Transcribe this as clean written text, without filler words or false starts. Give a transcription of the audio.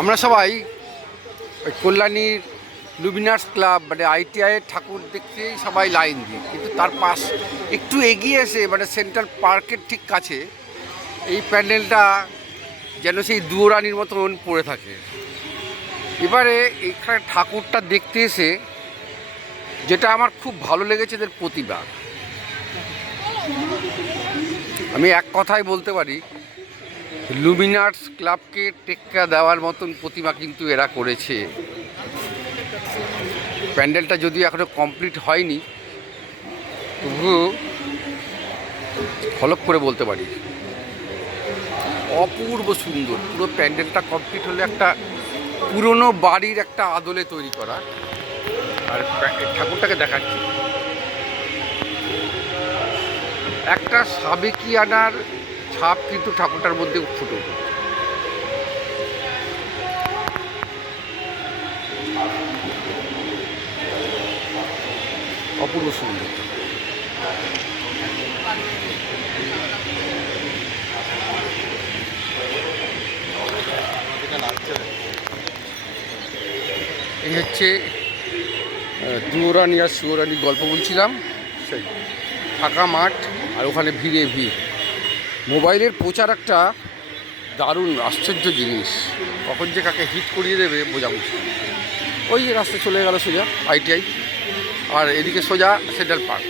আমরা সবাই ওই কল্যাণীর লুমিনার্স ক্লাব মানে আইটিআইয়ের ঠাকুর দেখতেই সবাই লাইন দিই, কিন্তু তার পাশ একটু এগিয়ে এসে মানে সেন্ট্রাল পার্কের ঠিক কাছে এই প্যান্ডেলটা যেন সেই দুয়োরানির মতন পড়ে থাকে। এবারে এইখানে ঠাকুরটা দেখতে এসে যেটা আমার খুব ভালো লেগেছে এদের প্রতিভা। আমি এক কথায় বলতে পারি লুমিনার্স ক্লাবকে টেক্কা দেওয়ার মতন প্রতিমা কিন্তু এরা করেছে। প্যান্ডেলটা যদিও এখনও কমপ্লিট হয়নি, তবুও হলক করে বলতে পারি অপূর্ব সুন্দর। পুরো প্যান্ডেলটা কমপ্লিট হলে একটা পুরনো বাড়ির একটা আদলে তৈরি করা। আর ঠাকুরটাকে দেখাচ্ছি, একটা সাবেকিয়ানার ছাপ কিন্তু ঠাকুরটার মধ্যে ফুটে উঠে। অপূর্ব সুন্দর। এই হচ্ছে দুয়োরানি আর সুয়োরানির গল্প বলছিলাম, সেই ফাঁকা মাঠ আর ওখানে ভিড়ে ভিড়। মোবাইলের প্রচার একটা দারুণ আশ্চর্য জিনিস, কখন যে কাকে হিট করিয়ে দেবে বোঝা মুশকিল। ওই রাস্তা চলে গেল সোজা আইটিআই, আর এদিকে সোজা সেন্ট্রাল পার্ক।